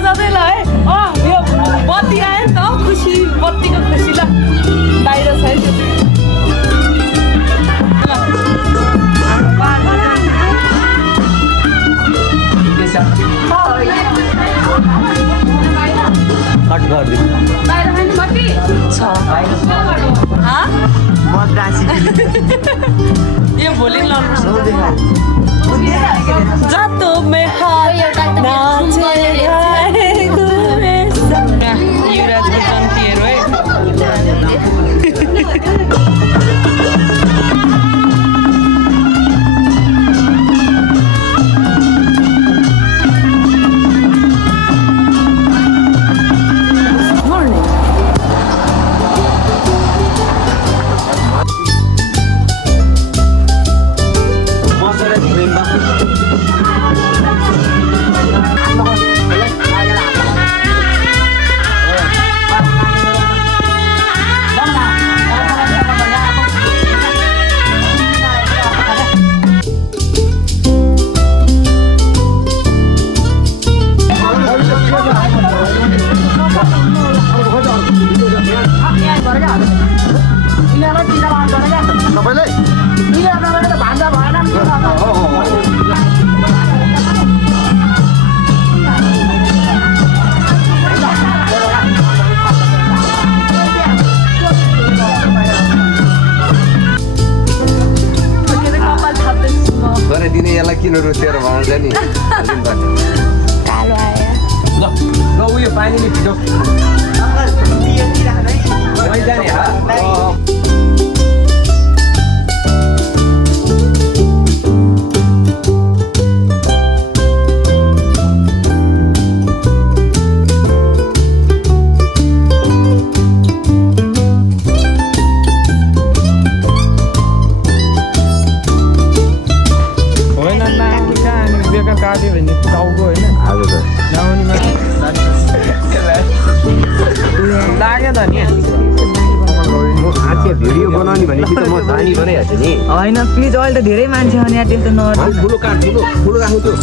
बजाउँदै ल है यो बत्ती आयो नि त खुसी बत्तीको खुसी ल बाहिर छ है त्यो कट गरिदिनु यो भोलि जातो में हाथ नाचे युवराजको तन्तीहरू है दिने यसलाई किन रुचेर भन्छ नि कालो आयो ल उयो पानी नि भिडियो जाने काट्यो भने टाउको होइन लाग्यो त नि भिडियो बनाउने भनेपछि त म जानी बनाइहाल्छु नि होइन प्लिज अहिले त धेरै मान्छे अनि यहाँ त्यस्तो नगर्नु ठुलो काट ठुलो राख्नु त्यो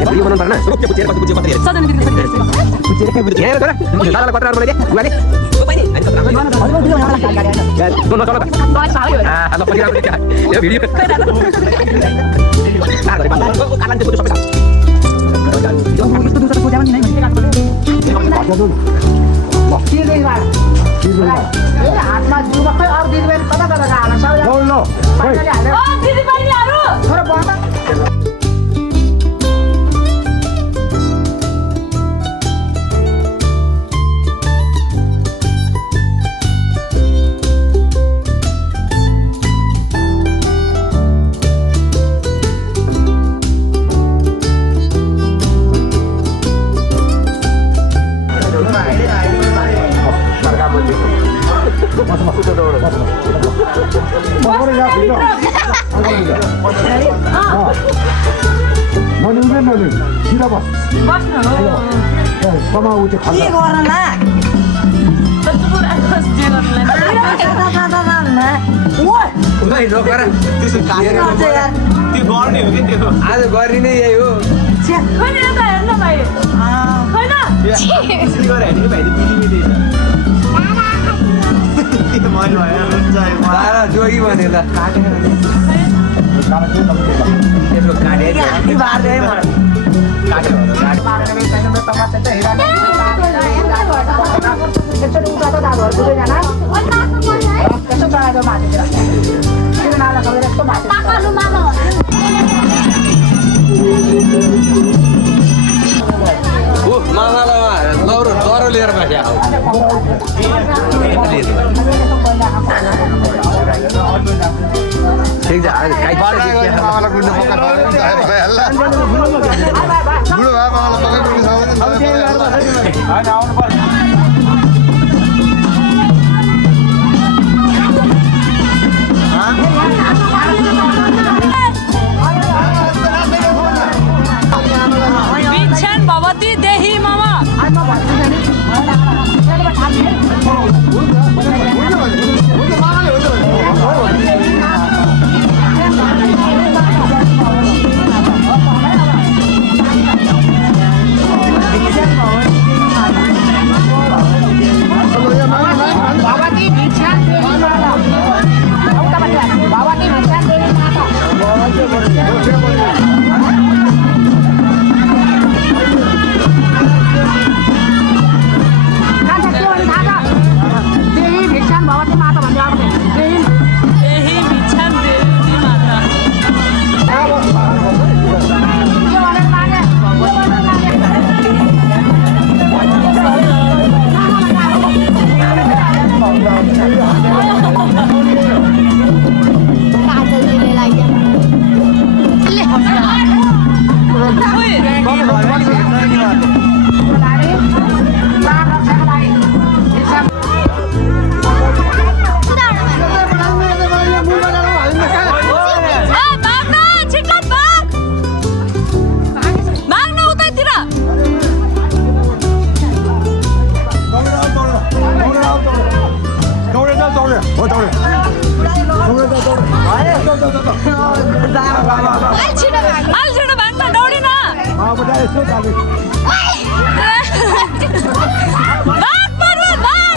भिडियो बनाउनु आज गर्ने नै यही हो जोगी भने त लौरो लिएर बस्या ठिक भगवती देही मामा छिटो भाग्न दौडिन भाग पर्वत भाग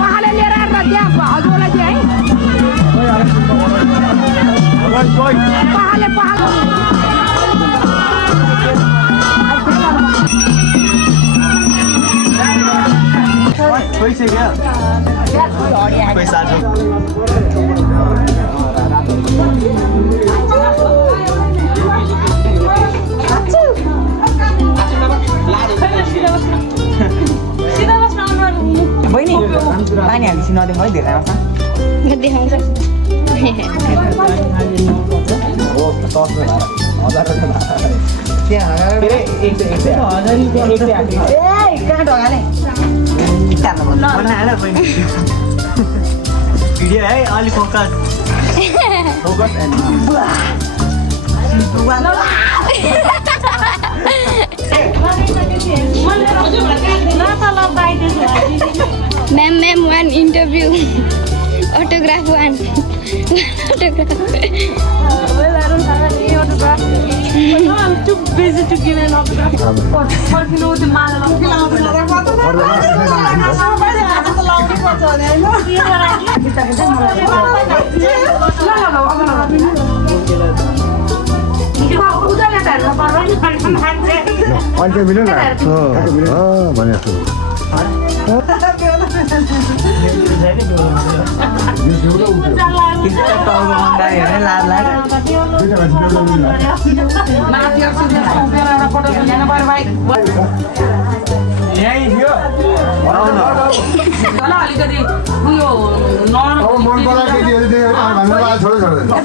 पहाडले लिएर आएर त्यहाँ हजुरलाई चाहिँ है पहाडले बहिनी पानी हालिसी नदिउँ है धेरै आउँछ देखाउँछ भिडियो है अलिक focus ma'am one interview autograph one I'm too busy to give an autograph.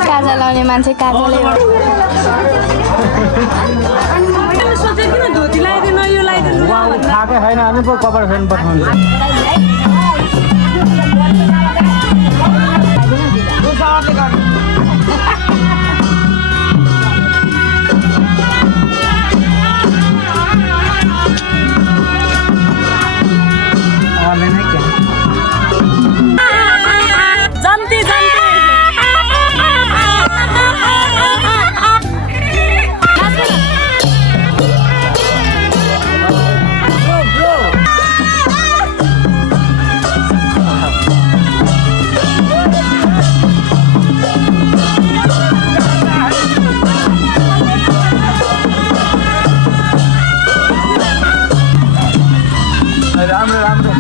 काजल लाउने मान्छे काजलै सोचे किन धोती लगाइदिनु यो लगाइदिनु खाएकै छैन अनि पो कपाल फेर्नु पठाउँछ जन्ती जन्ती राम्रो राम्रो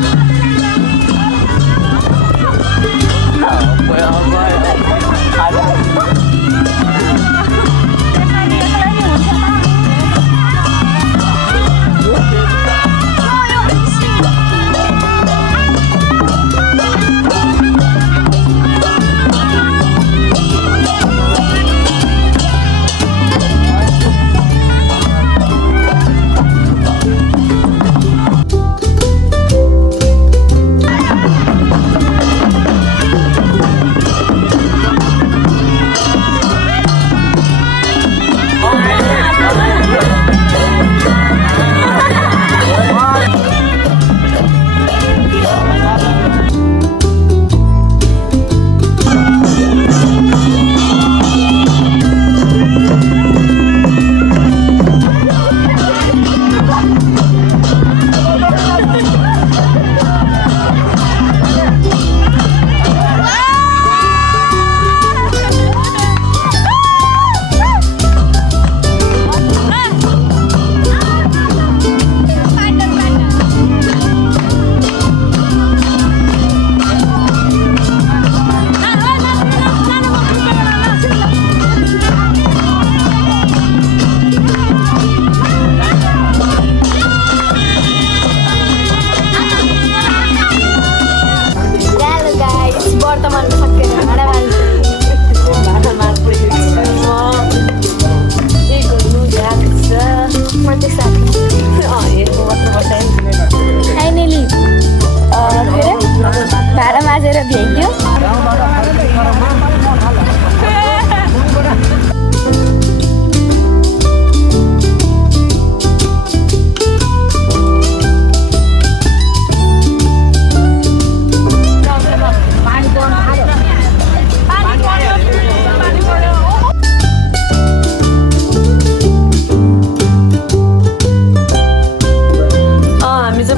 लिएर भ्याइदियो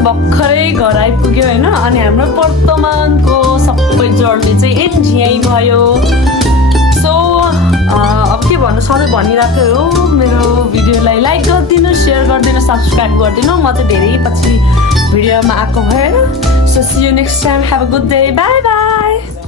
भर्खरै घर आइपुग्यो होइन अनि हाम्रो वर्तमानको सबै जर्नी चाहिँ एन्ड यहीँ भयो सो अब के भन्नु सधैँ भनिरहेको हो मेरो भिडियोलाई लाइक गरिदिनु सेयर गरिदिनु सब्सक्राइब गरिदिनु म चाहिँ धेरै पछि भिडियोमा आएको भएर so see you next time have a good day bye by